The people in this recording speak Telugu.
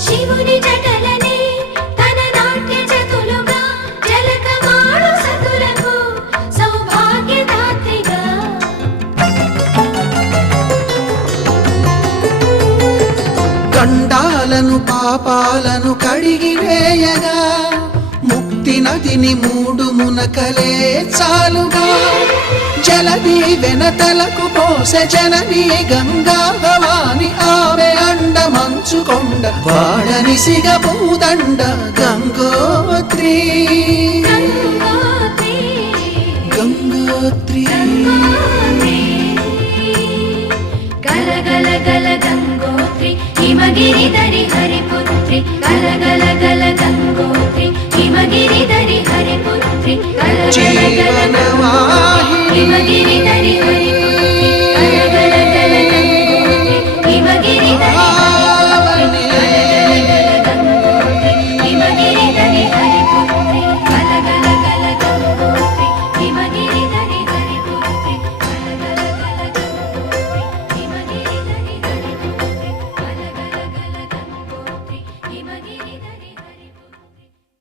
శివుని జటలనే తన నాట్య జతులుగా జలకమాడు సతులకు సౌభాగ్యదాత్రిగా గండాలను పాపాలను కడిగివేయగా ముక్తి నదిని మూడు మునకలే చాలుగా జలది వెనతలకు పోసె జనని గంగా భవాని ఆమె అండ మంచుకొండ వాడని సిగపూదండ గంగోత్రి గంగోత్రి గల గల గల గంగోత్రి హిమగిరిధరి హరిపుత్రి గల గల గల గంగోత్రి హిమగిరిధరి హరిపుత్రి గల గల గల గంగోత్రి హిమగిరిధరి హరిపుత్రి